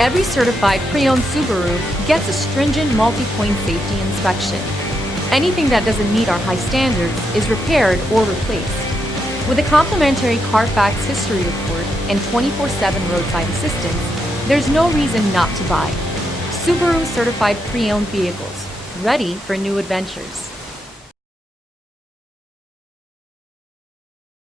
Every certified pre-owned Subaru gets a stringent multi-point safety inspection. Anything that doesn't meet our high standards is repaired or replaced. With a complimentary Carfax history report and 24/7 roadside assistance, there's no reason not to buy. Subaru certified pre-owned vehicles, ready for new adventures.